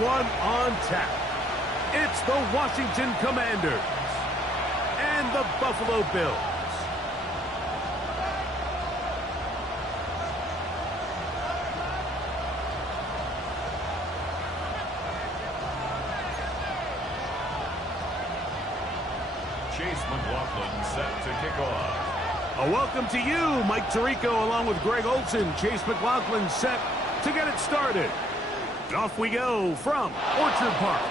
one on tap. It's the Washington Commanders and the Buffalo Bills. Chase McLaughlin set to kick off. A welcome to you, Mike Tirico, along with Greg Olson. Chase McLaughlin set to get it started. Off we go from Orchard Park.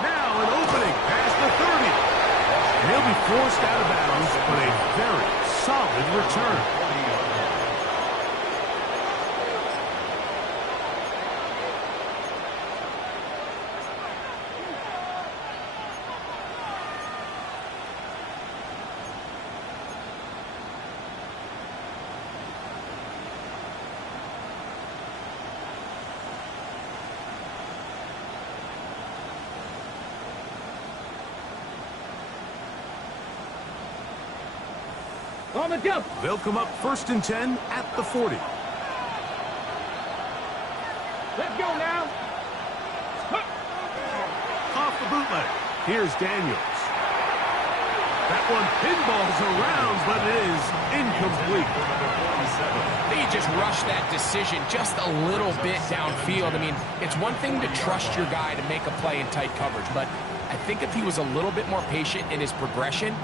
Now an opening past the 30. And he'll be forced out of bounds, but a very solid return. On the jump. They'll come up 1st and 10 at the 40. Let's go now. Off the bootleg. Here's Daniels. That one pinballs around, but it is incomplete. They just rushed that decision just a little bit downfield. I mean, it's one thing to trust your guy to make a play in tight coverage, but I think if he was a little bit more patient in his progression,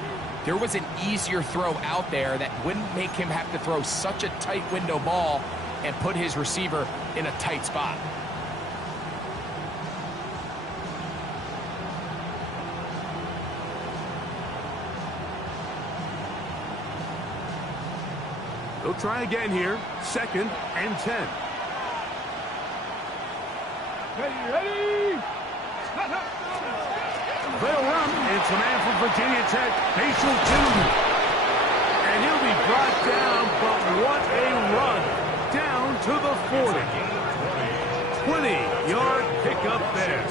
there was an easier throw out there that wouldn't make him have to throw such a tight window ball and put his receiver in a tight spot. They'll try again here. 2nd and 10. Ready. They'll run. It's a man from Virginia Tech, Facial 2. And he'll be brought down, but what a run. Down to the 40. 20-yard pickup there.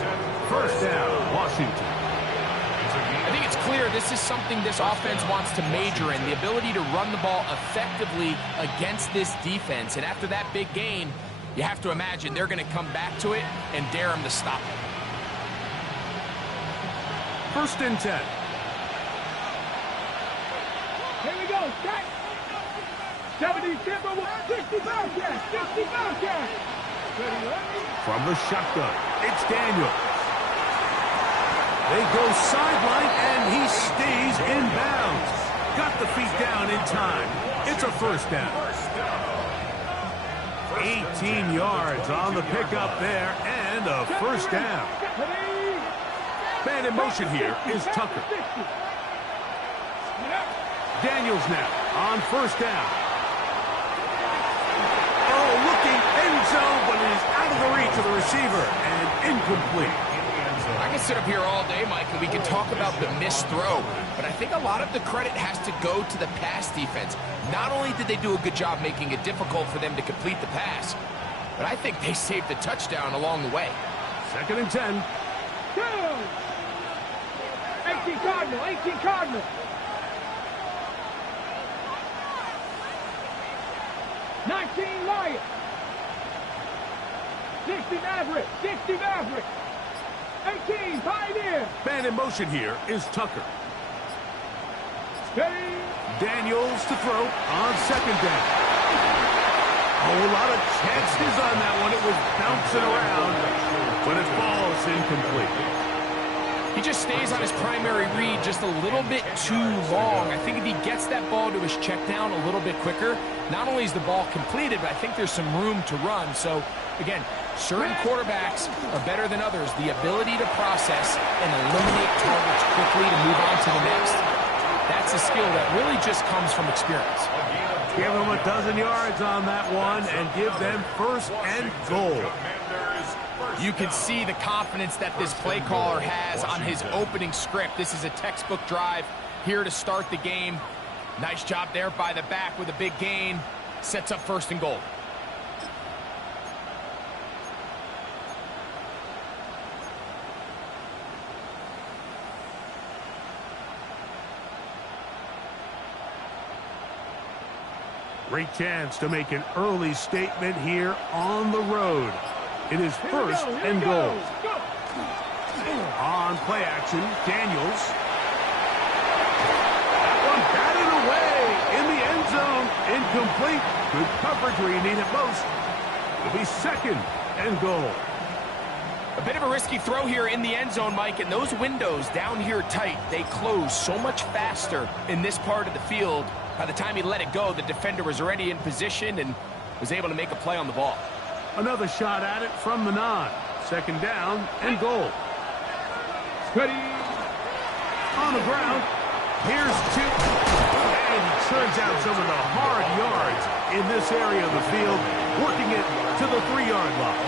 1st down, Washington. I think it's clear this is something this offense wants to major in, the ability to run the ball effectively against this defense. And after that big gain, you have to imagine they're going to come back to it and dare them to stop it. 1st and 10. Here we go. Set. 70, 65 yards. 65 yards. From the shotgun, it's Daniels. They go sideline, and he stays in bounds. Got the feet down in time. It's a 1st down. 18 yards on the pickup there, and a 1st down. Man in motion here is Tucker. Daniels now on 1st down. Oh, looking end zone, but it is out of the reach of the receiver and incomplete. I can sit up here all day, Mike, and we can talk about the missed throw, but I think a lot of the credit has to go to the pass defense. Not only did they do a good job making it difficult for them to complete the pass, but I think they saved the touchdown along the way. 2nd and 10. 18 Cardinal. 18 Cardinal. Lions. 60 Maverick. 60 Maverick. 18 Pioneer. Man in motion here is Tucker. Steady. Daniels to throw on 2nd down. Oh, a lot of chances on that one. It was bouncing around, but it falls incomplete. He just stays on his primary read just a little bit too long. I think if he gets that ball to his check down a little bit quicker, not only is the ball completed, but I think there's some room to run. So, again, certain quarterbacks are better than others. The ability to process and eliminate targets quickly to move on to the next. That's a skill that really just comes from experience. Give them a dozen yards on that one and give them 1st and goal. You can see the confidence that this play caller has on his opening script. This is a textbook drive here to start the game. Nice job there by the back with a big gain. Sets up 1st and goal. Great chance to make an early statement here on the road. It is first and goal. On play action, Daniels. That one batted away in the end zone. Incomplete. Good coverage where you need it most. It'll be second and goal. A bit of a risky throw here in the end zone, Mike, and those windows down here tight, they close so much faster in this part of the field. By the time he let it go, the defender was already in position and was able to make a play on the ball. Another shot at it from the 9. Second down and goal. Ready. On the ground. Here's 2. And he turns out some of the hard yards in this area of the field, working it to the 3-yard line.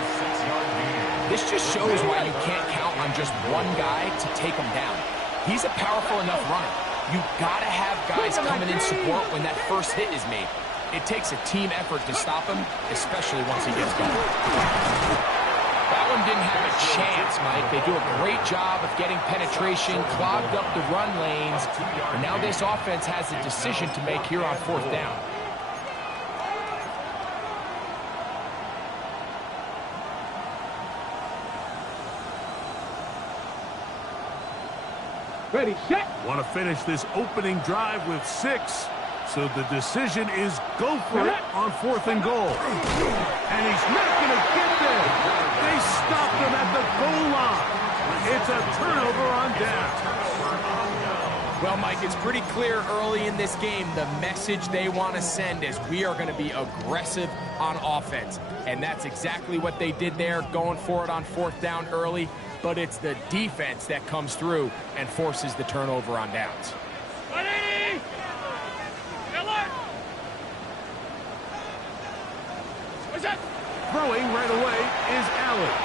This just shows why you can't count on just one guy to take him down. He's a powerful enough runner. You've got to have guys coming in support when that first hit is made. It takes a team effort to stop him, especially once he gets going. That one didn't have a chance, Mike. They do a great job of getting penetration, clogged up the run lanes, and now this offense has a decision to make here on 4th down. Ready, set. Want to finish this opening drive with 6. So the decision is go for it on 4th and goal. And he's not going to get there. They stopped him at the goal line. It's a turnover on down. Well, Mike, it's pretty clear early in this game the message they want to send is we are going to be aggressive on offense. And that's exactly what they did there, going for it on 4th down early. But it's the defense that comes through and forces the turnover on downs. Ready. Alert. What's that? Throwing right away is Allen.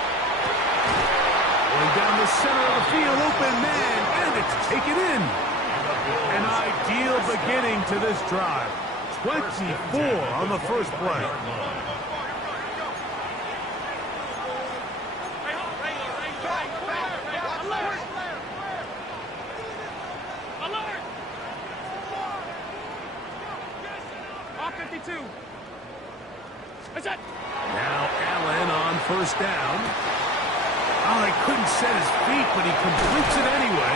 Going down the center of the field, open man, and it's taken in. An ideal beginning to this drive. 24 on the first play. Now Allen on first down. Oh, he couldn't set his feet, but he completes it anyway.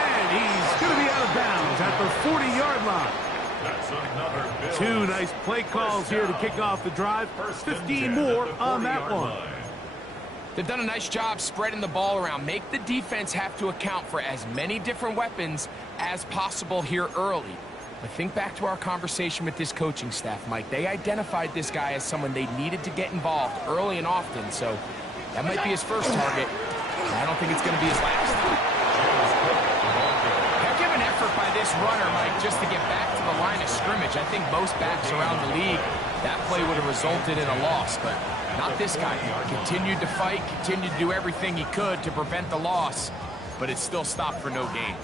And he's going to be out of bounds at the 40-yard line. That's another 2 nice play calls here to kick off the drive. 15 more on that one. They've done a nice job spreading the ball around. Make the defense have to account for as many different weapons as possible here early. But think back to our conversation with this coaching staff, Mike. They identified this guy as someone they needed to get involved early and often, so that might be his first target. I don't think it's going to be his last. Heck of an effort by this runner, Mike, just to get back to the line of scrimmage. I think most backs around the league, that play would have resulted in a loss, but not this guy. He continued to fight, continued to do everything he could to prevent the loss, but it still stopped for no gain.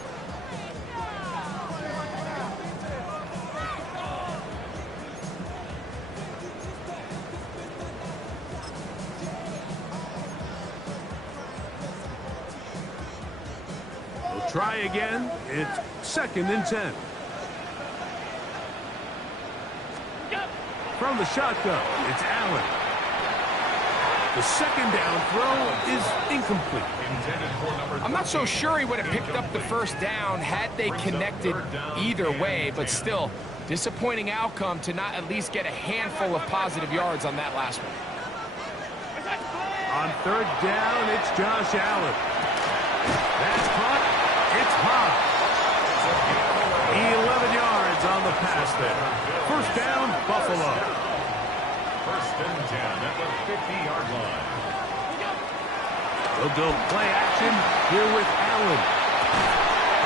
Try again. It's 2nd and 10. From the shotgun, it's Allen. The second down throw is incomplete. I'm not so sure he would have picked up the first down had they connected either way, but still, disappointing outcome to not at least get a handful of positive yards on that last one. On 3rd down, it's Josh Allen. That's caught. It's high. 11 yards on the pass there. First down, Buffalo. 1st and 10 at the 50-yard line. They'll go play action here with Allen.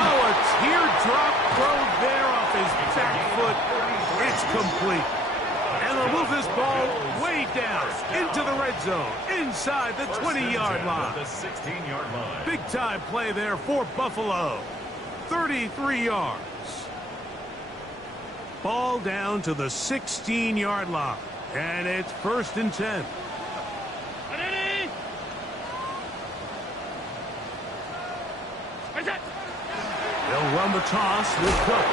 Oh, a teardrop throw there off his back foot. It's complete. And they'll move this ball way down into the red zone, inside the 20-yard line. The 16-yard line. Big-time play there for Buffalo. 33 yards. Ball down to the 16-yard line. And it's 1st and 10. They'll run the toss with Cook.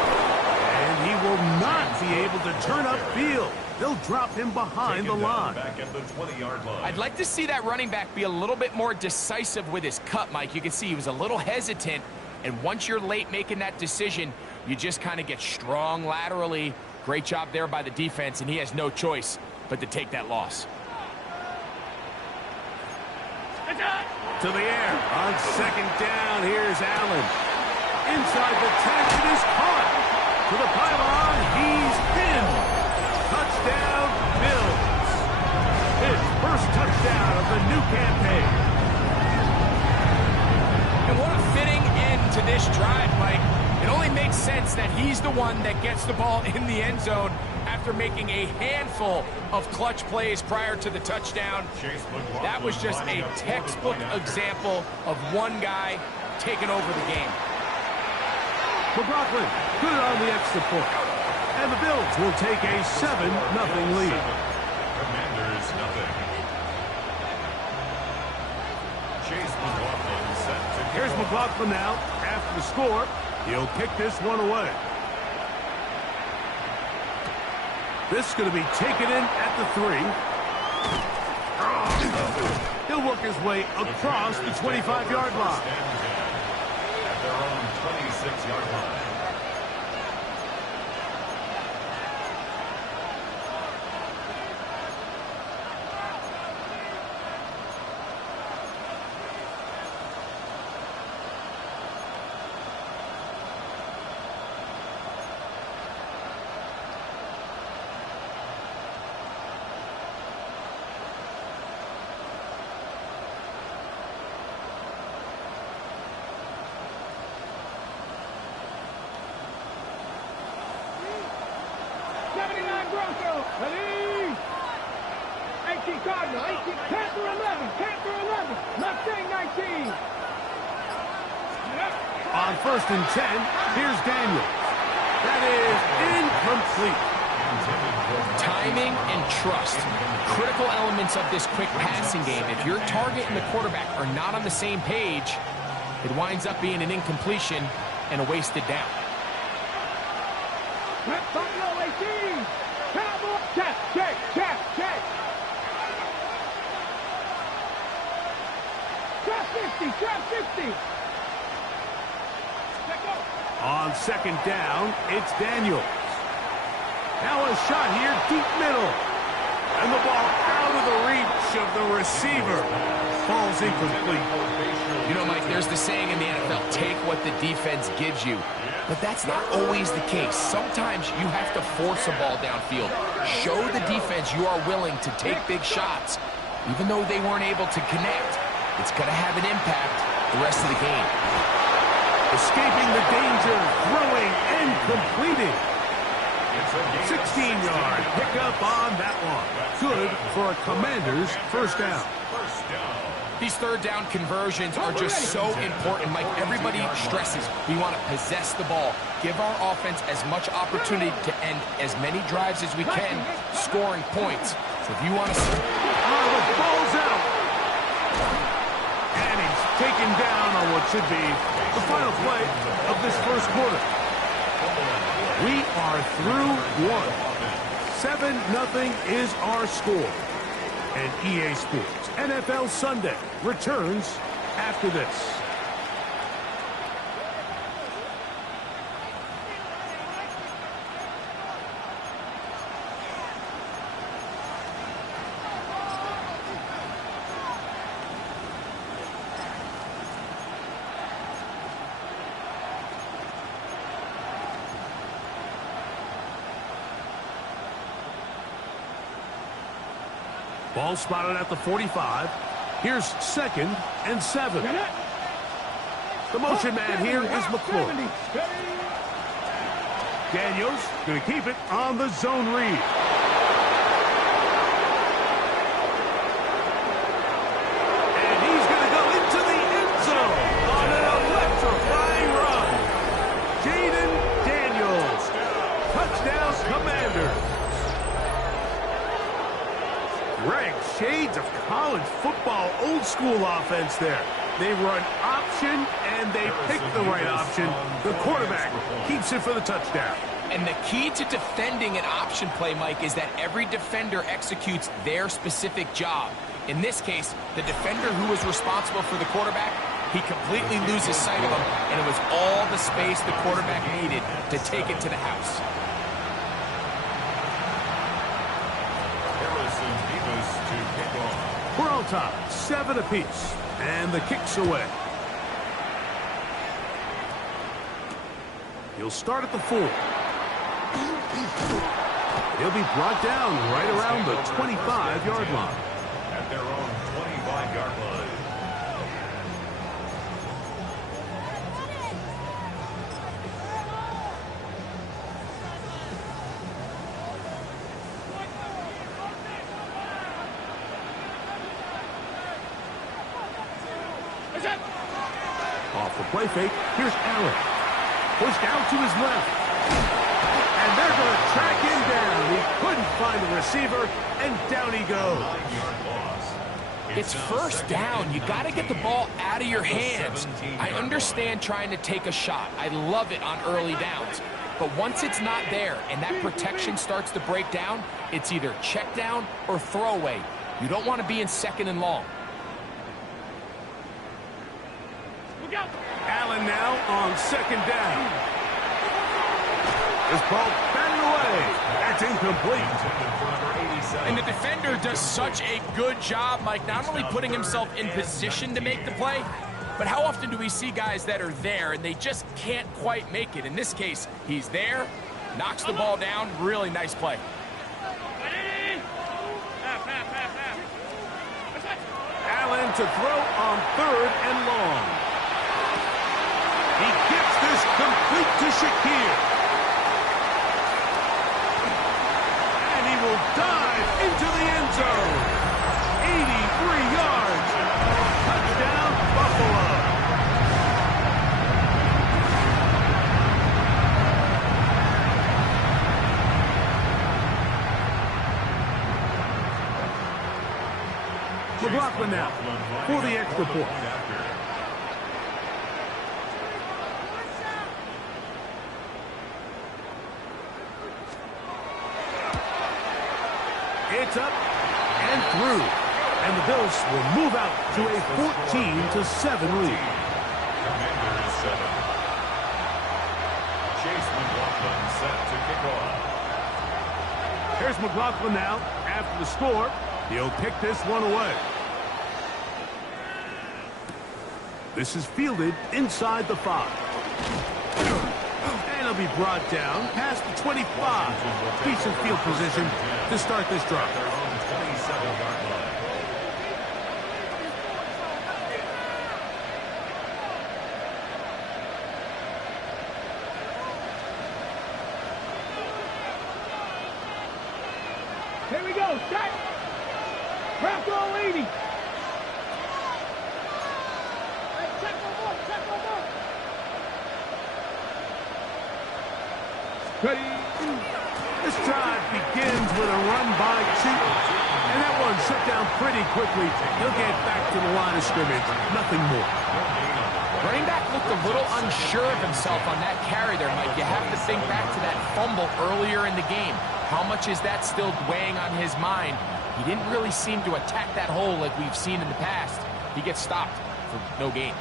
And he will not be able to turn upfield. They'll drop him behind the line. Back at the 20-yard line. I'd like to see that running back be a little bit more decisive with his cut, Mike. You can see he was a little hesitant, and once you're late making that decision, you just kind of get strong laterally. Great job there by the defense, and he has no choice but to take that loss. To the air. On second down, here's Allen. Inside the 10, it is caught. To the pylon, he's in. Touchdown, Bills. His first touchdown of the new campaign. And what a fitting end to this drive, Mike. It only makes sense that he's the one that gets the ball in the end zone after making a handful of clutch plays prior to the touchdown. That was just a textbook example of one guy taking over the game. McLaughlin, good on the extra point. And the Bills will take a 7-0 lead. Commanders, nothing. Chase McLaughlin set to kick Here's off. McLaughlin now. After the score, he'll kick this one away. This is going to be taken in at the 3. He'll work his way across the 25-yard line. At their own 26-yard line. Bronco, ready? 18 Cardinal, 18, Panther 11, Panther 11, Mustang 19. On first and 10, here's Daniels. That is incomplete. Timing and trust, critical elements of this quick passing game. If your target and the quarterback are not on the same page, it winds up being an incompletion and a wasted down. Buffalo 18, Cowboy, check. Trap 50. On second down, it's Daniels. Now a shot here, deep middle. And the ball out of the reach of the receiver. Falls incomplete. You know, Mike, there's the saying in the NFL, take what the defense gives you. But that's not always the case. Sometimes you have to force a ball downfield. Show the defense you are willing to take big shots. Even though they weren't able to connect, it's going to have an impact the rest of the game. Escaping the danger, throwing and completing. 16-yard pickup on that one. Good for a Commander's first down. These third down conversions are just so important, Mike. Everybody stresses we want to possess the ball, give our offense as much opportunity to end as many drives as we can, scoring points. So if you want to... the ball's out. And he's taken down on what should be the final play of this first quarter. We are through one. 7-0 is our score. And EA Sports NFL Sunday returns after this. Ball spotted at the 45. Here's 2nd and 7. The motion man here is McClure. Daniels going to keep it on the zone read. And he's going to go into the end zone on an electrifying run. Jaden Daniels. Touchdown, Commanders. Greg, shades of college football, old school offense there. They run option, and they pick the right option. The quarterback keeps it for the touchdown. And the key to defending an option play, Mike, is that every defender executes their specific job. In this case, the defender who was responsible for the quarterback, he completely loses sight of him, and it was all the space the quarterback needed to take it to the house. Harrison Davis to kick off. We're on top, 7 apiece, and the kick's away. He'll start at the 4. He'll be brought down right around the 25-yard line. At their own 25-yard line. Off the play fake, here's Allen. Pushed out to his left. And they're going to track him down. He couldn't find the receiver, and down he goes. 9-yard loss. It's first down. You got to get the ball out of your hands. I understand trying to take a shot. I love it on early downs. But once it's not there and that protection starts to break down, it's either check down or throwaway. You don't want to be in 2nd and long. Allen now on 2nd down. This ball batted away. That's incomplete. And the defender does such a good job, Mike, not only putting himself in position to make the play, but how often do we see guys that are there and they just can't quite make it? In this case, he's there, knocks the ball down. Really nice play. Allen to throw on 3rd and long. He gets this complete to Shakir. And he will dive into the end zone. 83 yards. Touchdown, Buffalo. McLaughlin now for the extra point. It's up and through. And the Bills will move out to a 14-7 lead. Commanders 7. Chase McLaughlin set to kick off. Here's McLaughlin now. After the score, he'll kick this one away. This is fielded inside the 5. And he'll be brought down past the 25. Decent field position to start this drive. Their own 27-yard line. Here we go, set. Bronco 80. Hey, check one more, check one more. Ready. This drive begins with a run by Cheaton. And that one set down pretty quickly. He'll get back to the line of scrimmage. Nothing more. Running back looked a little unsure of himself on that carry there, Mike. You have to think back to that fumble earlier in the game. How much is that still weighing on his mind? He didn't really seem to attack that hole like we've seen in the past. He gets stopped for no gain.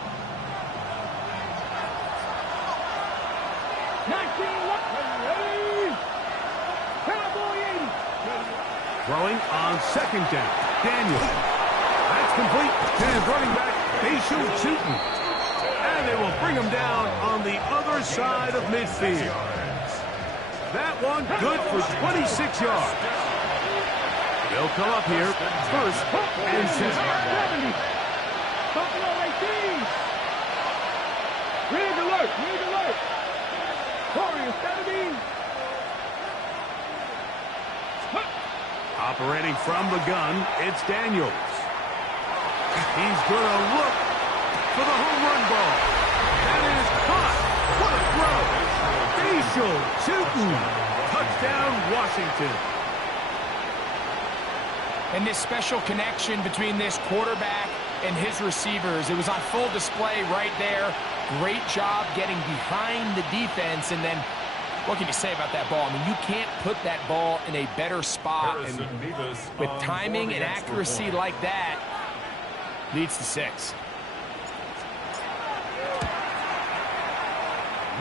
19 left. Ready. Cowboy 80. Throwing on 2nd down. Daniel. That's complete to his running back, Bayshul Cheaton. And they will bring him down on the other side of midfield. That one good for 26 yards. They'll come up here 1st and 10. 70. Buffalo 18. Rig alert, rig alert. Warriors 17. Operating from the gun, it's Daniels. He's going to look for the home run ball. That is caught. What a throw. Bayshul Cheaton. Touchdown, Washington. And this special connection between this quarterback and his receivers, it was on full display right there. Great job getting behind the defense, and then, What can you say about that ball? I mean, you can't put that ball in a better spot. And with timing and accuracy like that, leads to 6.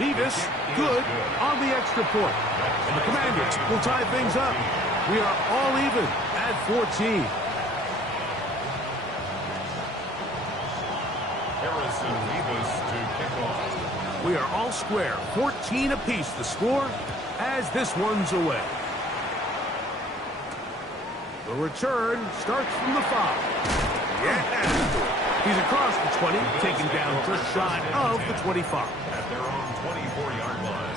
Nevis, good on the extra point. And the Commanders will tie things up. We are all even at 14. Harrison Nevis to kick off. We are all square. 14 apiece the score as this one's away. The return starts from the 5. Yeah! He's across the 20, taken down just shy of the 25. At their own 24-yard line.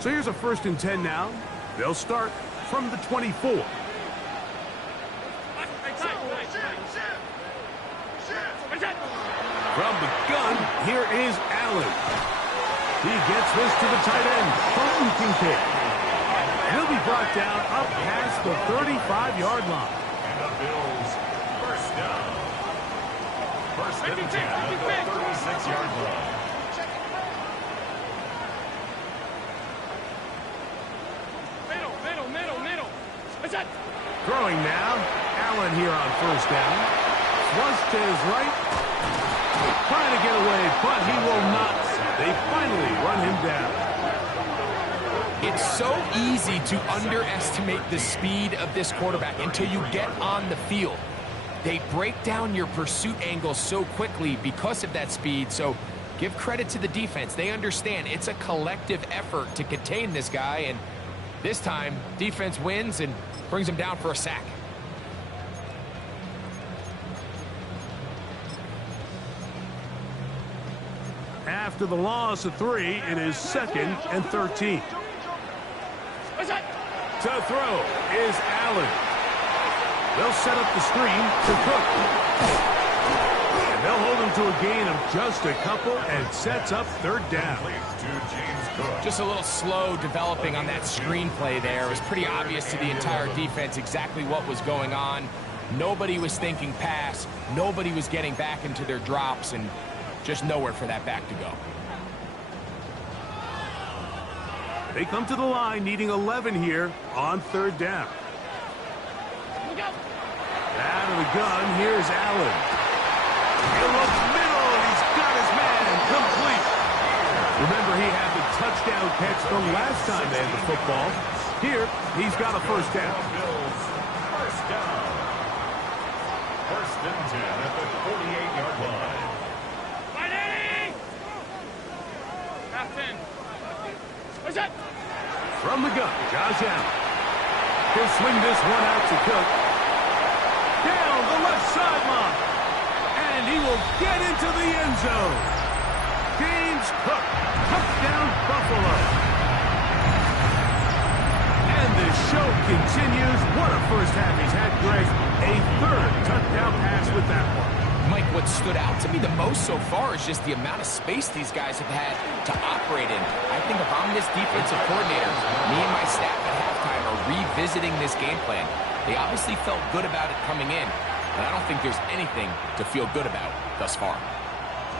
So here's a 1st and 10 now. They'll start from the 24. From the gun, here is Allen. He gets this to the tight end, Colton Kincaid. He'll be brought down up past the 35-yard line. And the Bills, first down. First and 10 at the 36-yard line. Middle. Throwing now. Allen here on 1st down. Flush to his right. Trying to get away, but he will not. They finally run him down. It's so easy to underestimate the speed of this quarterback until you get on the field. They break down your pursuit angles so quickly because of that speed, so give credit to the defense. They understand it's a collective effort to contain this guy, and this time, defense wins and brings him down for a sack. After the loss of 3, it is 2nd and 13. To throw is Allen. They'll set up the screen to Cook. And they'll hold him to a gain of just a couple and sets up 3rd down. To James Cook. Just a little slow developing on that screenplay there. It was pretty obvious to the entire defense exactly what was going on. Nobody was thinking pass. Nobody was getting back into their drops, and just nowhere for that back to go. They come to the line needing 11 here on 3rd down. Out of the gun, here's Allen. He'll look middle, and he's got his man complete. Remember, he had the touchdown catch from last time they had the football. Here, he's got a 1st down. Bills, first down. First and 10 at the 48-yard line. From the gun, Josh Allen. He'll swing this one out to Cook. Down the left sideline. And he will get into the end zone. James Cook, touchdown Buffalo. And the show continues. What a first half he's had, Greg. A 3rd touchdown pass with that one. Mike, what stood out to me the most so far is just the amount of space these guys have had to operate in. I think if I'm this defensive coordinator, me and my staff at halftime are revisiting this game plan. They obviously felt good about it coming in, but I don't think there's anything to feel good about thus far.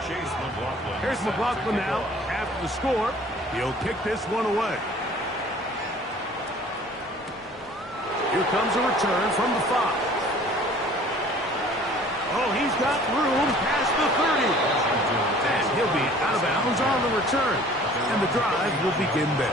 Chase McLaughlin. Here's McLaughlin now. After the score, he'll kick this one away. Here comes a return from the 5. Oh, he's got room past the 30. And he'll be out of bounds on the return. And the drive will begin there.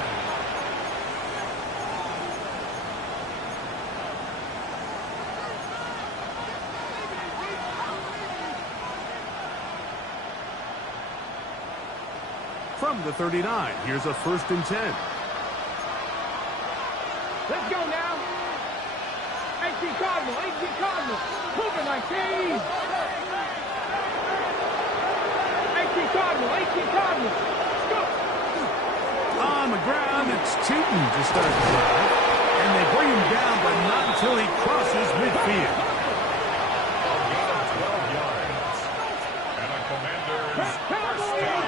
From the 39, here's a 1st and 10. Let's go now. 18 Cardinal. Cougar 19. 18 Cardinal. Go. On the ground, it's Tootin to start the drive. And they bring him down, but not until he crosses midfield. A gain of 12 yards. And a Commander's first down.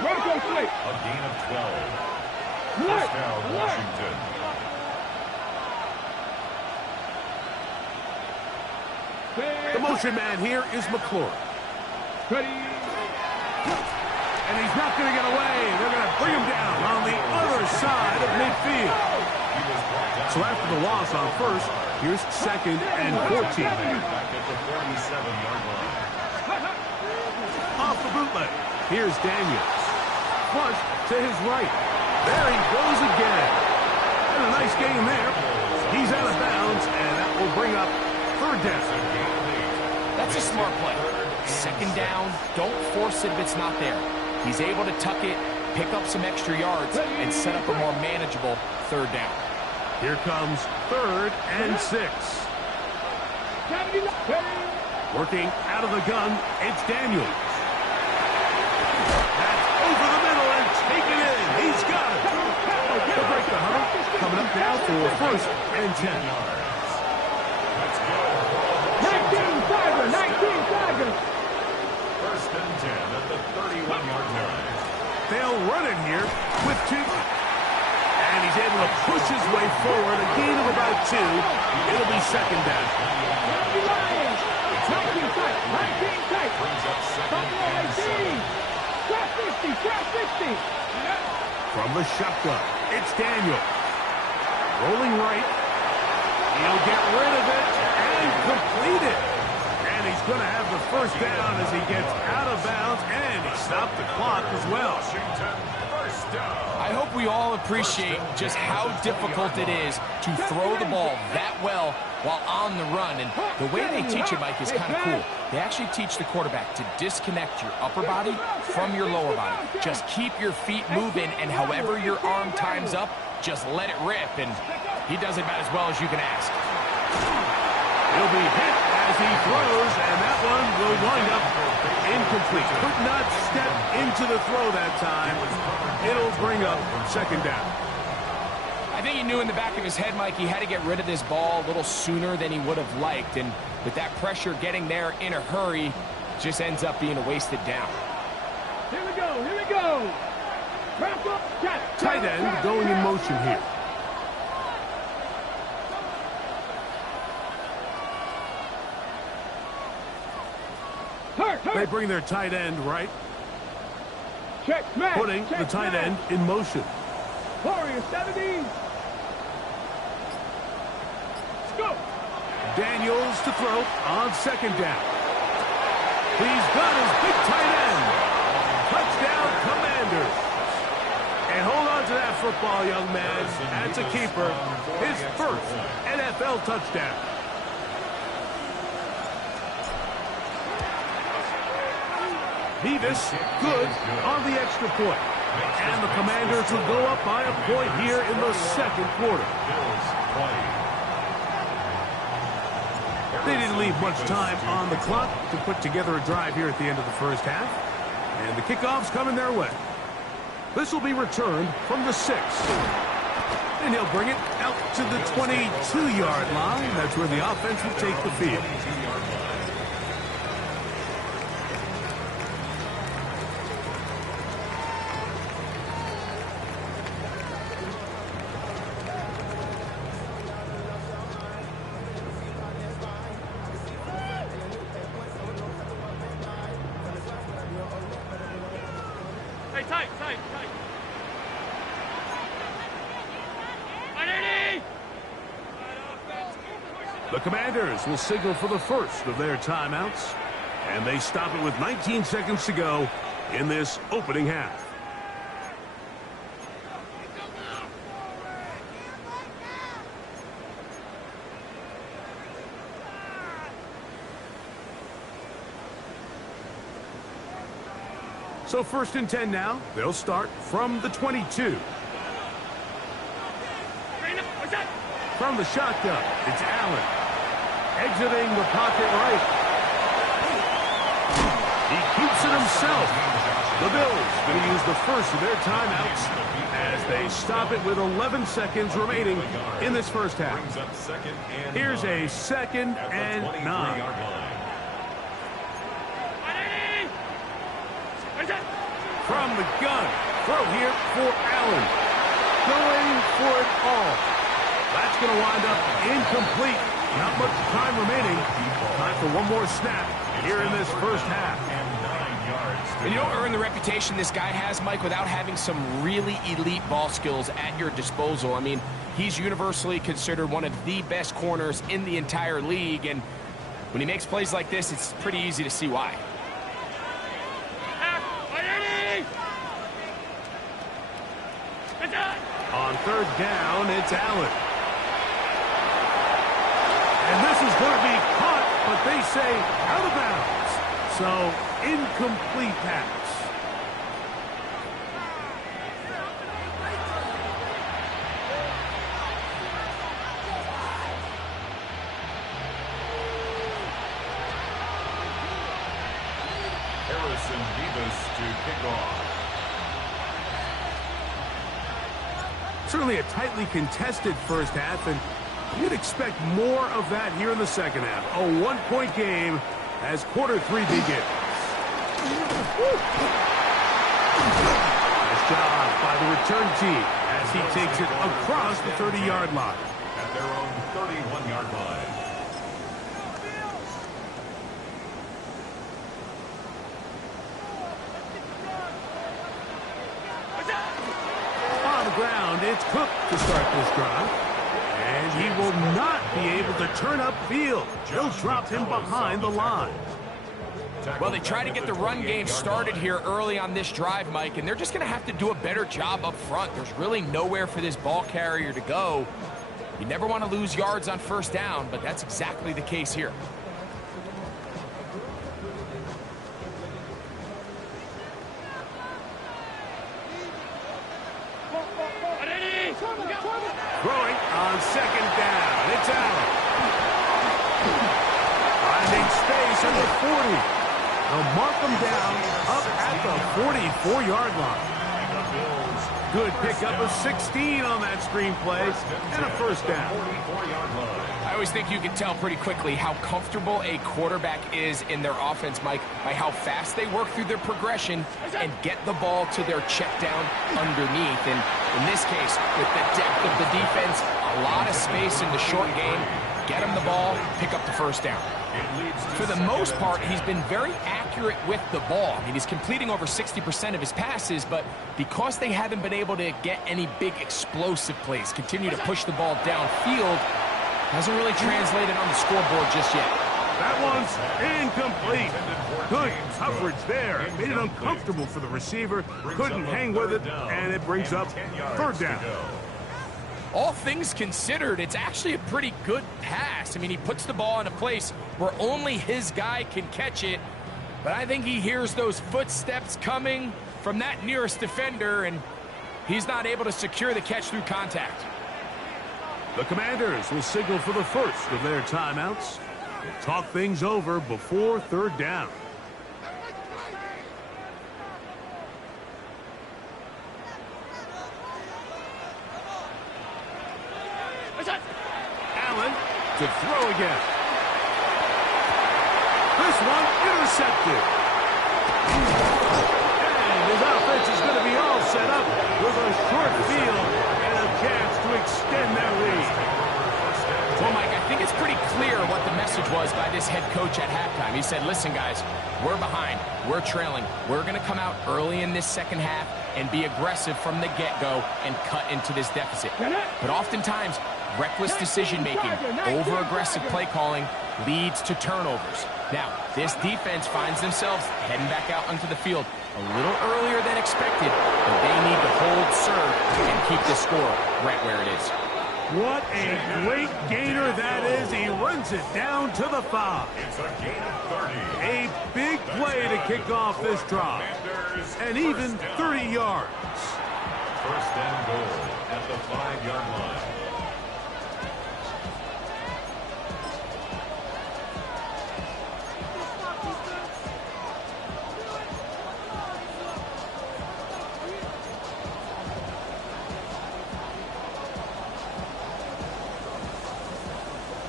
Bronco switch. A gain of 12. First down, Washington. The motion man here is McClure. Ready. And he's not going to get away. They're going to bring him down on the other side of midfield. So after the loss on first, here's 2nd and 14. Back at the 47-yard line. Off the bootleg. Here's Daniels. Flush to his right. There he goes again. And a nice game there. He's out of bounds, and that will bring up 3rd down. That's a smart play. 2nd down, don't force it if it's not there. He's able to tuck it, pick up some extra yards, and set up a more manageable 3rd down. Here comes 3rd and 6. Working out of the gun, it's Daniels. That's over the middle and taken in. He's got it. They'll break the huddle. Coming up now for 1st and 10. Let's go. 19 Tigers. 1st and 10 at the 31-yard line. They'll run it here with 2. And he's able to push his way forward. A gain of about 2. It'll be 2nd down. 19 tight. Buffalo 18. Cross 60. From the shotgun, it's Daniels. Rolling right. He'll get rid of it and complete it. And he's going to have the 1st down as he gets out of bounds, and he stopped the clock as well. Washington, 1st down. I hope we all appreciate just how difficult it is to throw the ball that well while on the run. And the way they teach it, Mike, is kind of cool. They actually teach the quarterback to disconnect your upper body from your lower body. Just keep your feet moving, and however your arm times up, just let it rip. And he does it about as well as you can ask. He'll be hit as he throws, and that one will wind up incomplete. Could not step into the throw that time. It'll bring up 2nd down. I think he knew in the back of his head, Mike, he had to get rid of this ball a little sooner than he would have liked. And with that pressure getting there in a hurry, just ends up being a wasted down. Here we go. Tight end going in motion here. They bring their tight end right. Check, smash. Putting the tight end in motion. Warrior 70. Let's go. Daniels to throw on 2nd down. He's got his big tight end. Touchdown, Commanders. And hold on to that football, young man. That's a keeper. His 1st NFL touchdown. Beavis, good on the extra point. And the Commanders will go up by a point here in the 2nd quarter. They didn't leave much time on the clock to put together a drive here at the end of the 1st half. And the kickoff's coming their way. This will be returned from the 6. And he'll bring it out to the 22-yard line. That's where the offense will take the field. Tight. The Commanders will signal for the 1st of their timeouts. And they stop it with 19 seconds to go in this opening half. So 1st and 10 now. They'll start from the 22. From the shotgun, it's Allen. Exiting the pocket right. He keeps it himself. The Bills going to use the 1st of their timeouts as they stop it with 11 seconds remaining in this 1st half. Here's a 2nd and 9. From the gun, throw here for Allen. Going for it all. That's going to wind up incomplete. Not much time remaining. Time for one more snap here in this 1st half. yards to And you don't go. earn the reputation this guy has, Mike, without having some really elite ball skills at your disposal. I mean, he's universally considered one of the best corners in the entire league, and when he makes plays like this, it's pretty easy to see why. On third down, it's Allen. And this is going to be caught, but they say out of bounds. So, incomplete pass. Harrison Bevis to kick off. Certainly a tightly contested first half, and you'd expect more of that here in the second half. A one-point game as quarter three begins. Nice job by the return team as he takes it across the 30-yard line. At their own 31-yard line. On the ground, it's Cook to start this drive. And he will not be able to turn upfield. They'll drop him behind the line. Well, they try to get the run game started here early on this drive, Mike, and they're just going to have to do a better job up front. There's really nowhere for this ball carrier to go. You never want to lose yards on first down, but that's exactly the case here. Throwing on second down. It's Allen. Finding space at the 40. They'll mark him down up at the 44-yard line. Good pickup of 16 on that screen play and a first down. 44-yard line. I always think you can tell pretty quickly how comfortable a quarterback is in their offense, Mike, by how fast they work through their progression and get the ball to their check down underneath. And in this case, with the depth of the defense, a lot of space in the short game, get him the ball, pick up the first down. For the most part, he's been very accurate with the ball. I mean, he's completing over 60% of his passes, but because they haven't been able to get any big explosive plays, continue to push the ball downfield, hasn't really translated on the scoreboard just yet. That one's incomplete. Good coverage there. Made it uncomfortable for the receiver. Couldn't hang with it, and it brings up third down. All things considered, it's actually a pretty good pass. I mean, he puts the ball in a place where only his guy can catch it, but I think he hears those footsteps coming from that nearest defender, and he's not able to secure the catch through contact. The Commanders will signal for the first of their timeouts. We'll talk things over before third down. Allen to throw again. This one intercepted. And his offense is going to be all set up with a short field and a chance to extend their lead. Well, Mike, I think it's pretty clear what the message was by this head coach at halftime. He said, listen, guys, we're behind. We're trailing. We're going to come out early in this second half and be aggressive from the get-go and cut into this deficit. But oftentimes, reckless decision-making, over-aggressive play calling leads to turnovers. Now, this defense finds themselves heading back out onto the field a little earlier than expected, but they need to hold serve and keep the score right where it is. What a great gainer that is. He runs it down to the 5. It's a gain of 30. A big play to kick off this drive. And even 30 yards. First and goal at the 5-yard line.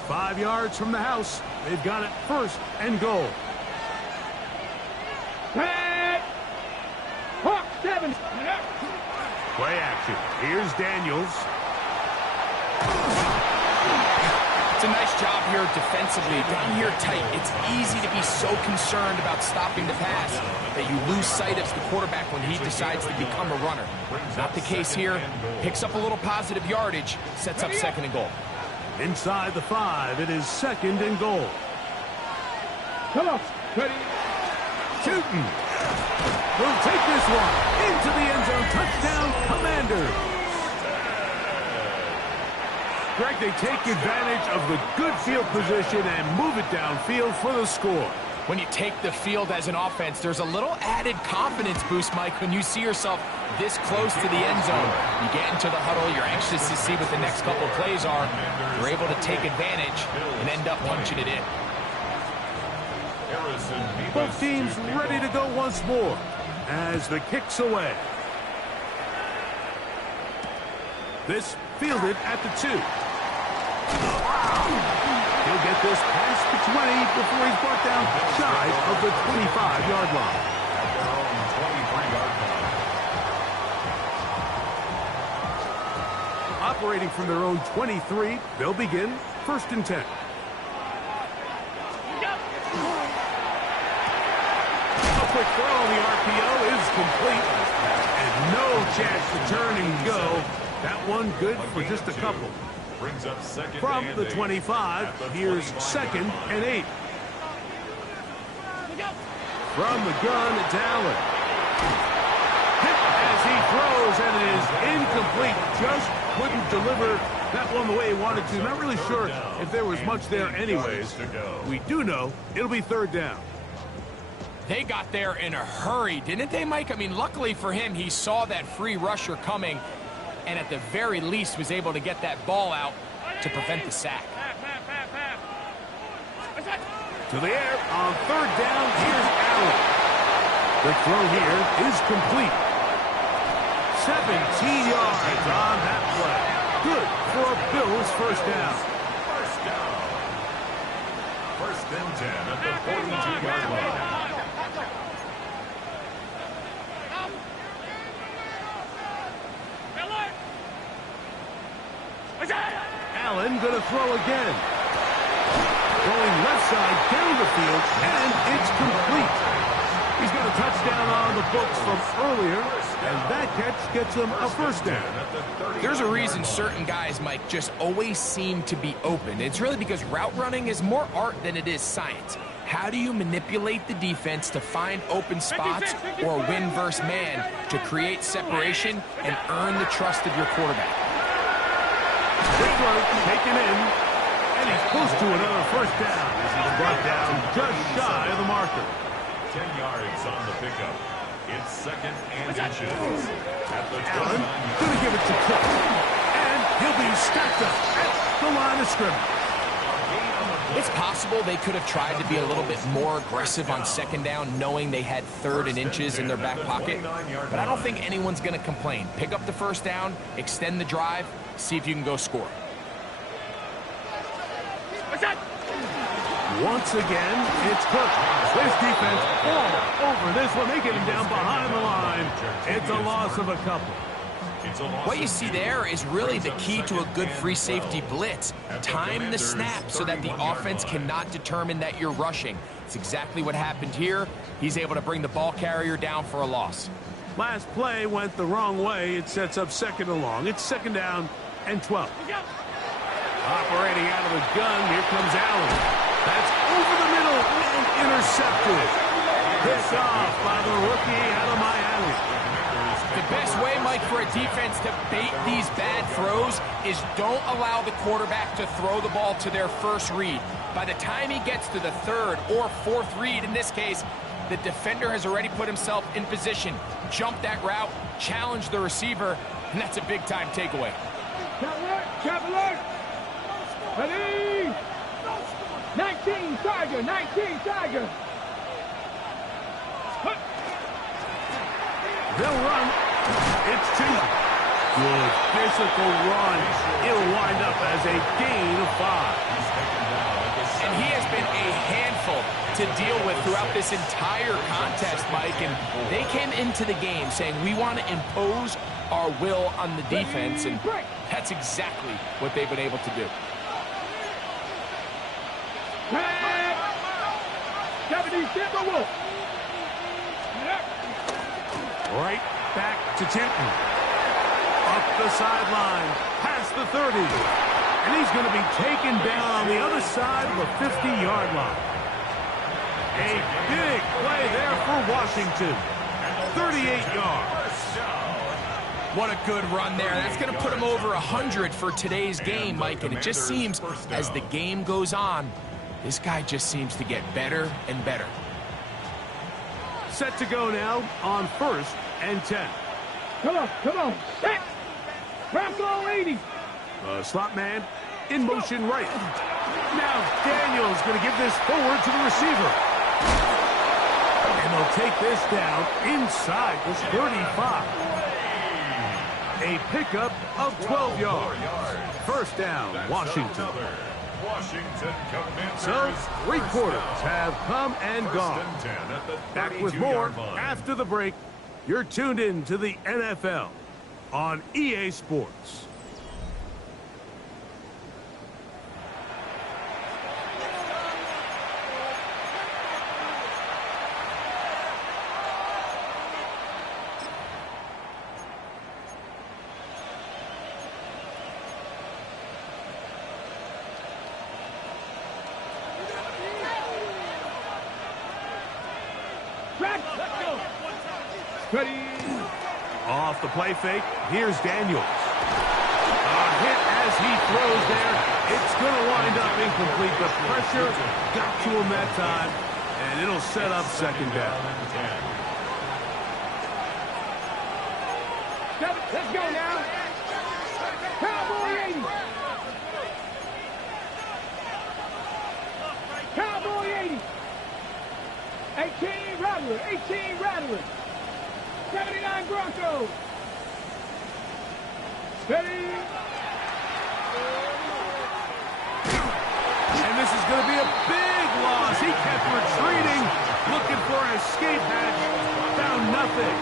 Five yards from the house. They've got it first and goal. Hawk 7. Play action. Here's Daniels. It's a nice job here defensively. Down here tight, it's easy to be so concerned about stopping the pass that you lose sight of the quarterback when he decides to become a runner. Not the case here. Picks up a little positive yardage, sets up 2nd and goal. Inside the 5, it is 2nd and goal. Come on. Ready? Shooting. Will take this one into the end zone. Touchdown, Commanders. Greg, they take advantage of the good field position and move it downfield for the score. When you take the field as an offense, there's a little added confidence boost, Mike, when you see yourself this close to the end zone. You get into the huddle, you're anxious to see what the next couple plays are. You're able to take advantage and end up punching it in. Both teams ready to go once more as the kick's away. This fielded at the 2. He'll get this past the 20 before he's brought down shy of the 25-yard line. At their own 23-yard line. Operating from their own 23, they'll begin 1st and 10. A quick throw on the RPO is complete. And no chance to turn and go. That one good for just a couple. Brings up 2nd From and the 8. 25, here's 2nd and 8. From the gun, it's Allen. Hit as he throws and is incomplete. Just couldn't deliver that one the way he wanted to. Not really sure if there was much there anyways. We do know it'll be 3rd down. They got there in a hurry, didn't they, Mike? I mean, luckily for him, he saw that free rusher coming and at the very least was able to get that ball out to prevent the sack. To the air on 3rd down, here's Allen. The throw here is complete. 17 yards on that play. Good for a Bills 1st down. 1st down. 1st and 10 at the 42-yard line. Allen going to throw again. Going left side down the field, and it's complete. He's got a touchdown on the books from earlier, and that catch gets him a 1st down. There's a reason certain guys, Mike, just always seem to be open. It's really because route running is more art than it is science. How do you manipulate the defense to find open spots or win versus man to create separation and earn the trust of your quarterback? Quick throw taken in, and he's close to another 1st down. He's brought down just shy of the marker. 10 yards on the pickup. It's 2nd and inches. At the Allen 29-yard going to give it to Cook, and he'll be stacked up at the line of scrimmage. It's possible they could have tried to be a little bit more aggressive on 2nd down, knowing they had 3rd and inches in their back pocket. But I don't think anyone's going to complain. Pick up the 1st down, extend the drive, see if you can go score. Once again, it's Cook. This defense all over this one. They get him down behind the line. It's a loss of a couple. What you see there is really the key to a good free safety blitz. Time the snap so that the offense cannot determine that you're rushing. It's exactly what happened here. He's able to bring the ball carrier down for a loss. Last play went the wrong way. It sets up 2nd and long. It's 2nd down and 12. Operating out of the gun, here comes Allen. That's over the middle and intercepted. Picked off by the rookie out of Miami. The best way, Mike, for a defense to bait these bad throws is don't allow the quarterback to throw the ball to their 1st read. By the time he gets to the 3rd or 4th read, in this case, the defender has already put himself in position. Jump that route, challenge the receiver, and that's a big-time takeaway. Chop alert! Ready? 19 Tiger, 19 Tiger. They'll run. It's 2. Good physical run. It'll wind up as a gain of 5. And he has been a handful to deal with throughout this entire contest, Mike. And they came into the game saying, we want to impose our will on the defense. And that's exactly what they've been able to do. Timberwolves. Right back to Tipton. Up the sideline, past the 30. And he's going to be taken down on the other side of the 50-yard line. A big play there for Washington. 38 yards. What a good run there. That's going to put him over 100 for today's game, Mike. And it just seems, as the game goes on, this guy just seems to get better and better. Set to go now on 1st and 10. Come on. Set. Bronco 80. Slot man in motion right. Now Daniels going to give this forward to the receiver. And they'll take this down inside this 35. A pickup of 12 yards. First down, Washington. So, 3 quarters have come and gone. Back with more after the break. You're tuned in to the NFL on EA Sports. Ready. Off the play fake, here's Daniels. A hit as he throws there. It's going to wind up incomplete. The pressure got to him that time, and it'll set up second down. Let's go now. Cowboy 80. Cowboy 80. 18 Rattler. 79 Broncos. Steady. And this is going to be a big loss. He kept retreating, looking for an escape hatch. Found nothing.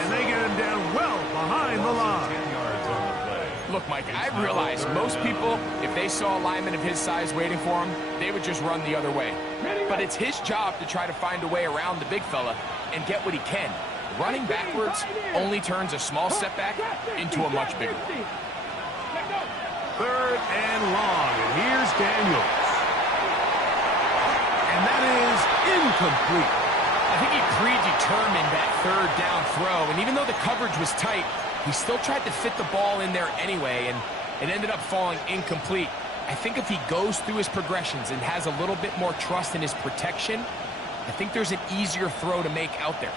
And they get him down well behind the line. Look, Mike, I realize most people, if they saw a lineman of his size waiting for him, they would just run the other way. But it's his job to try to find a way around the big fella and get what he can. Running backwards only turns a small setback into a much bigger one. 3rd and long, and here's Daniels. And that is incomplete. I think he predetermined that 3rd down throw, and even though the coverage was tight, he still tried to fit the ball in there anyway, and it ended up falling incomplete. I think if he goes through his progressions and has a little bit more trust in his protection, I think there's an easier throw to make out there.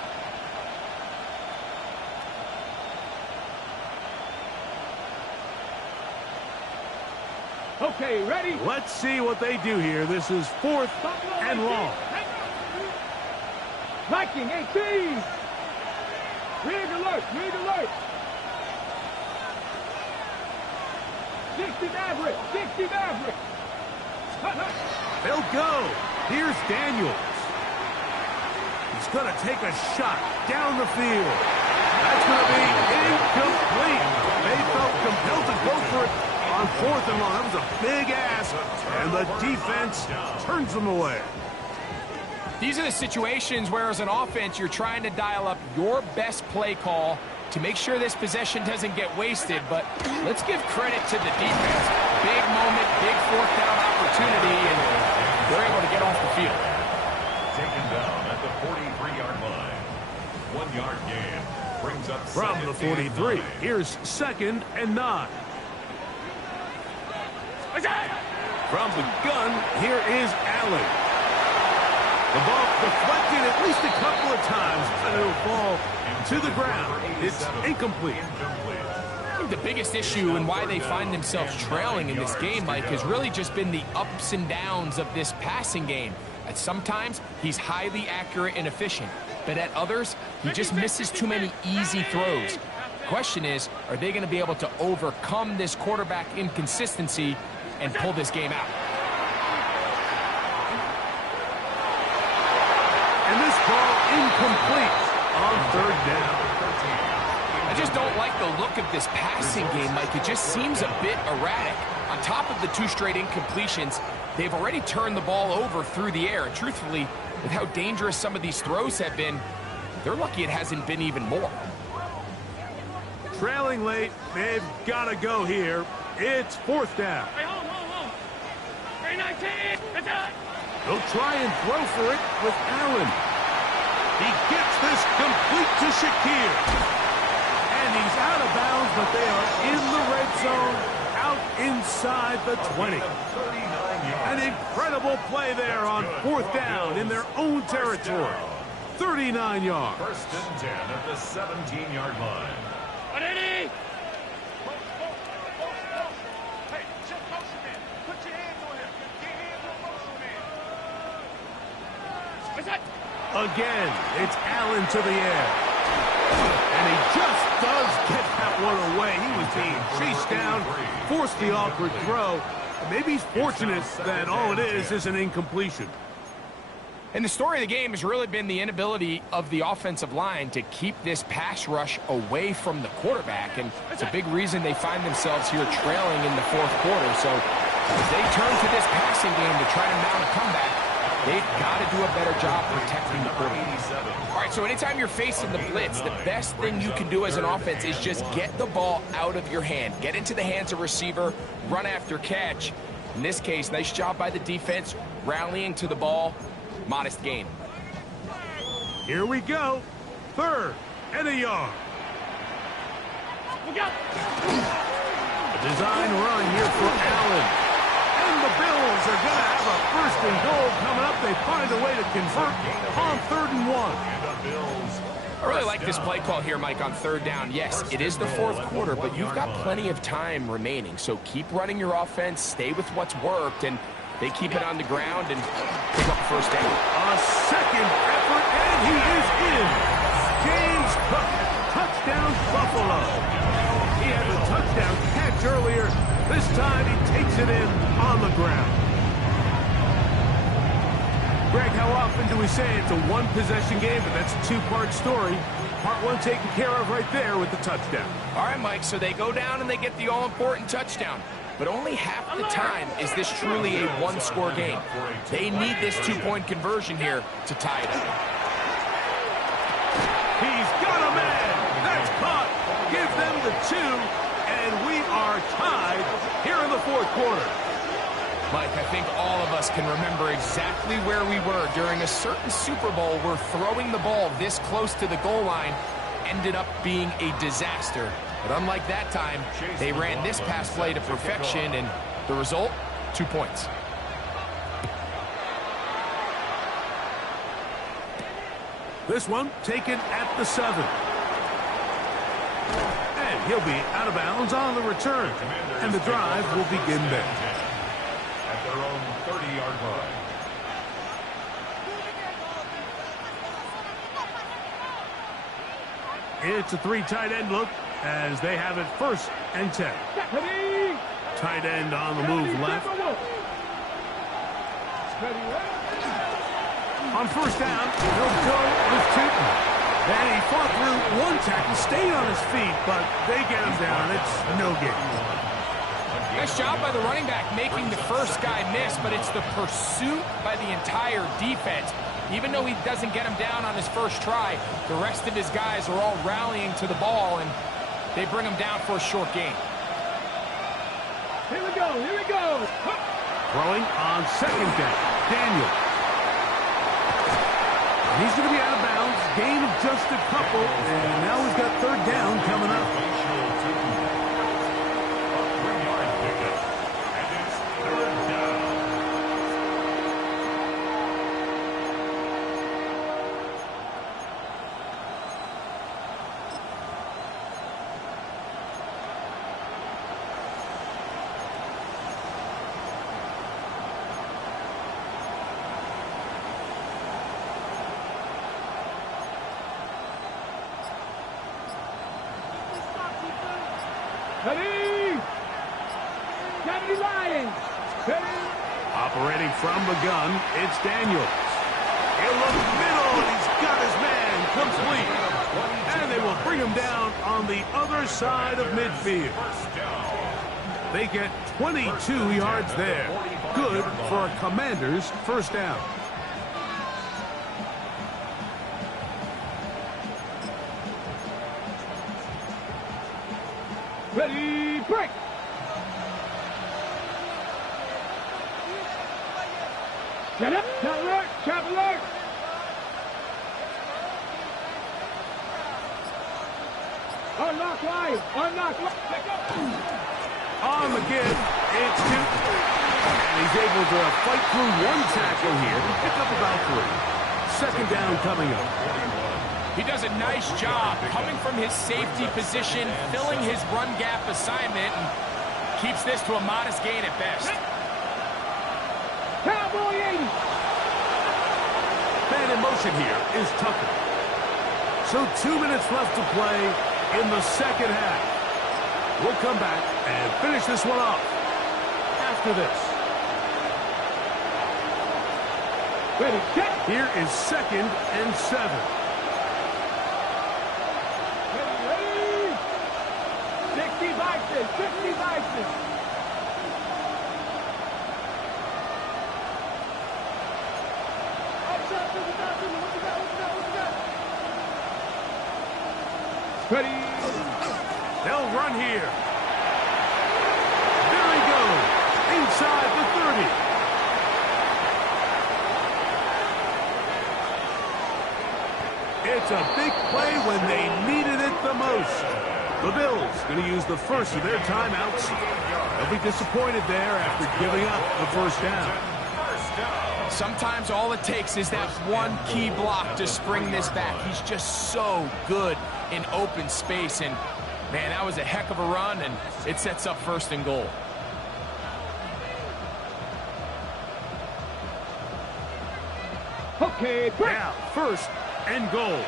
Okay, ready? Let's see what they do here. This is 4th and long. Viking 18. Rig alert. 60 Maverick. They'll go. Here's Daniels. He's going to take a shot down the field. That's going to be incomplete. They felt compelled to go for it on 4th and long. That was a big ask, and the defense turns them away. These are the situations where, as an offense, you're trying to dial up your best play call to make sure this possession doesn't get wasted. But let's give credit to the defense. Big moment, big 4th down opportunity, and they're able to get off the field. Taken down at the 43-yard line. 1-yard gain brings up from the 43. Here's 2nd and 9. From the gun, here is Allen. The ball deflected at least a couple of times, and it'll fall to the ground. It's incomplete. I think the biggest issue and why they find themselves trailing in this game, Mike, has really just been the ups and downs of this passing game. At sometimes, he's highly accurate and efficient, but at others, he just misses too many easy throws. The question is, are they going to be able to overcome this quarterback inconsistency and pull this game out? And this ball incomplete on 3rd down. I just don't like the look of this passing game, Mike. It just seems a bit erratic. On top of the 2 straight incompletions, they've already turned the ball over through the air. And truthfully, with how dangerous some of these throws have been, they're lucky it hasn't been even more. Trailing late, they've got to go here. It's 4th down. Hey, hold. 319. That's it. They'll try and throw for it with Allen. He gets this complete to Shakir. And he's out of bounds, but they are in the red zone, out inside the 20. An incredible play there on 4th down in their own territory. 39 yards. 1st and 10 at the 17-yard line. Ready? Again, it's Allen to the air. And he just does get that one away. He was being chased down, forced the awkward throw. Maybe he's fortunate that all it is an incompletion. And the story of the game has really been the inability of the offensive line to keep this pass rush away from the quarterback. And it's a big reason they find themselves here trailing in the 4th quarter. So as they turn to this passing game to try to mount a comeback, they've got to do a better job protecting the quarterback. All right, so anytime you're facing the blitz, the best thing you can do as an offense is just get the ball out of your hand. Get into the hands of receiver, run after catch. In this case, nice job by the defense, rallying to the ball. Modest gain. Here we go. 3rd and a yard. A design run here for Allen. And the Bills are going to have a 1st and goal coming up. They find a way to convert on 3rd and 1. I really like this play call here, Mike, on 3rd down. Yes, it is the 4th quarter, but you've got plenty of time remaining. So keep running your offense, stay with what's worked, and they keep it on the ground and pick up 1st down. A 2nd effort, and he is in. James Cook, touchdown Buffalo. He had a touchdown catch earlier. This time he takes it in on the ground. Greg, how often do we say it's a 1-possession game, but that's a 2-part story? Part 1 taken care of right there with the touchdown. All right, Mike, so they go down and they get the all-important touchdown. But only half the time is this truly a 1-score game. They need this 2-point conversion here to tie it up. He's got a man. That's caught. Give them the 2, and we are tied here in the 4th quarter. Mike, I think all of us can remember exactly where we were during a certain Super Bowl where throwing the ball this close to the goal line ended up being a disaster. But unlike that time, they ran this pass play to perfection, and the result, 2 points. This one taken at the 7. And he'll be out of bounds on the return. And the drive will begin there. At their own 30-yard line. It's a 3 tight end look as they have it 1st and 10. Tight end on the move left. On 1st down, he'll go with Tootin. And he fought through 1 tackle, stayed on his feet, but they get him down. It's no gain. Nice job by the running back making the first guy miss, but it's the pursuit by the entire defense. Even though he doesn't get him down on his first try, the rest of his guys are all rallying to the ball, and they bring him down for a short gain. Here we go. Throwing on 2nd down, Daniel. And he's going to be out of bounds, gain of just a couple, and now he's got 3rd down coming up. Ready? Deputy Lions. Ready? Operating from the gun, it's Daniels. He'll look middle, and he's Got his man complete. And they will bring him down on the other side of midfield. They get 22 yards there. Good for a Commanders first down. Ready, break. Get up, alert, trap alert. Unlock line, unlock line. On the give, it's two. And he's able to fight through one tackle here and pick up about 3. Second down coming up. He does a nice job coming from his safety position, filling his run gap assignment, and keeps this to a modest gain at best. Cowboy 80. Man in motion here is Tucker. So 2 minutes left to play in the second half. We'll come back and finish this one off after this. Ready, set. Here is 2nd and 7. Ready. 60 Vikings, 60 Vikings. Ready. They'll run here. There he goes. Inside the 30. It's a big play when they needed it the most. The Bills going to use the first of their timeouts. They'll be disappointed there after giving up the first down. Sometimes all it takes is that one key block to spring this back. He's just so good in open space, and man, that was a heck of a run, and it sets up 1st and goal. Okay, break. Now, 1st and goal.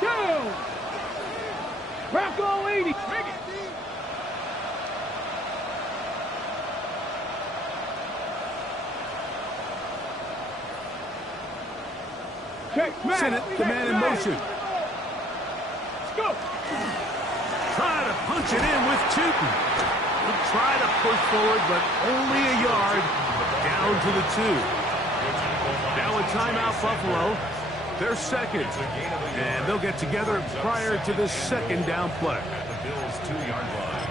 Down. Bronco 80. Check, man. Send it, the man in motion. Let's go. Try to punch it in with Tootin. He'll try to push forward, but only a yard down to the 2. Now a timeout, Buffalo. They're second. And they'll get together prior to this second down play. At the Bills' 2-yard line.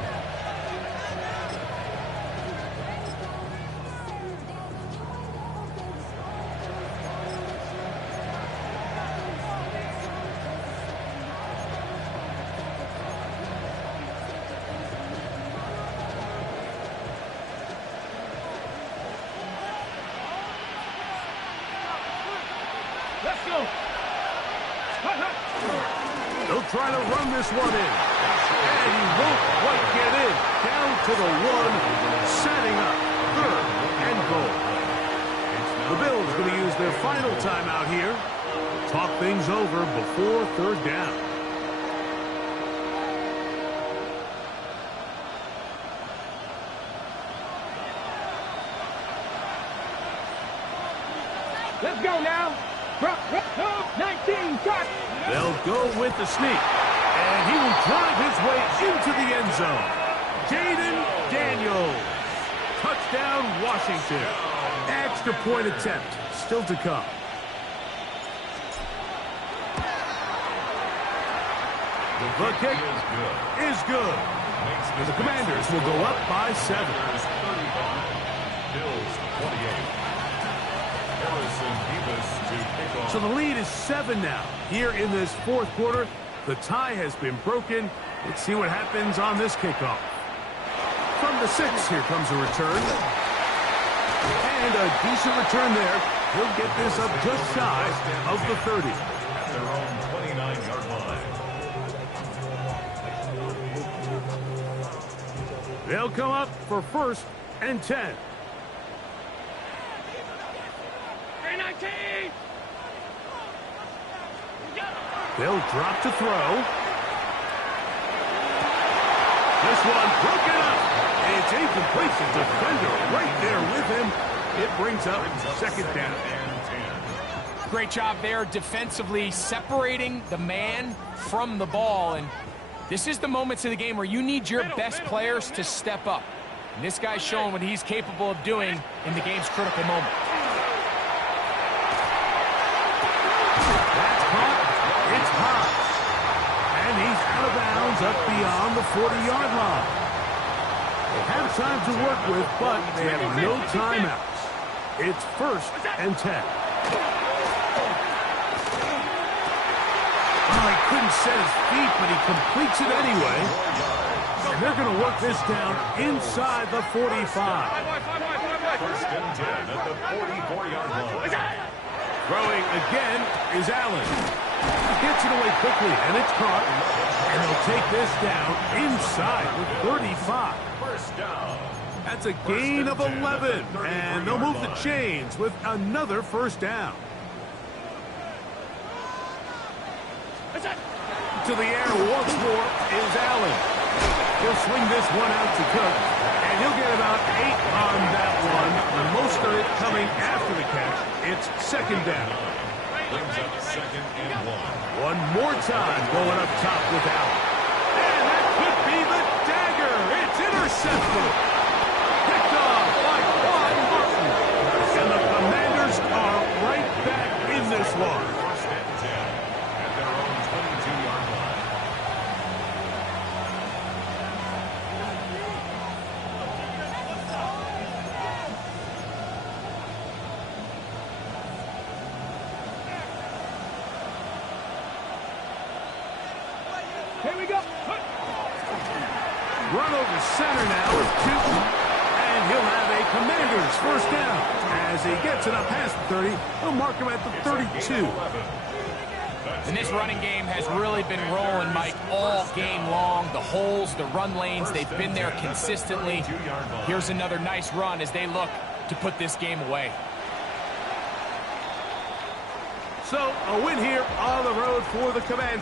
Let's go. They'll try to run this one in. And he won't quite get in. Down to the 1, setting up 3rd and goal. The Bills going to use their final timeout here. Talk things over before 3rd down. Let's go now. 19, cut. They'll go with the sneak. And he will drive his way into the end zone. Jaden Daniels. Touchdown, Washington. Extra point attempt still to come. The kick is good. And the Commanders will go up by 7. Bills 28. So the lead is 7 now. Here in this 4th quarter, the tie has been broken. Let's see what happens on this kickoff. From the 6, here comes a return. And a decent return there. He'll get this up just shy of the 30. At their own 29-yard line. They'll come up for 1st and 10. 19. They'll drop to throw. This one broken up. It's incomplete. The defender right there with him. It brings up 2nd down. Great job there defensively, separating the man from the ball. And this is the moments of the game where you need your best players to step up. And this guy's showing what he's capable of doing in the game's critical moment. That's caught. It's high. And he's out of bounds up beyond the 40-yard line. They have time to work with, but they have no timeouts. It's 1st and 10. Well, he couldn't set his feet, but he completes it anyway. And they're going to work this down inside the 45. 1st and 10 at the 44-yard line. Throwing again is Allen. He gets it away quickly, and it's caught. And they'll take this down inside the 35. 1st down. That's a gain of 11, and they'll move the chains with another 1st down. To the air once more is Allen. He'll swing this one out to Cook, and he'll get about 8 on that one, and most of it coming after the catch. It's 2nd down. Brings up 2nd and 1. One more time going up top with Allen. And that could be the dagger. It's intercepted. Picked off by Juan Martin. And the Commanders are right back in this one. 1st and 10 at their own 22-yard line. Here we go. Run over center now with 2. And he'll have a Commanders 1st down. As he gets it up past the 30, he'll mark him at the 32. And this running game has really been rolling, Mike, all game long. The holes, the run lanes, they've been there consistently. Here's another nice run as they look to put this game away. So, a win here on the road for the Commanders.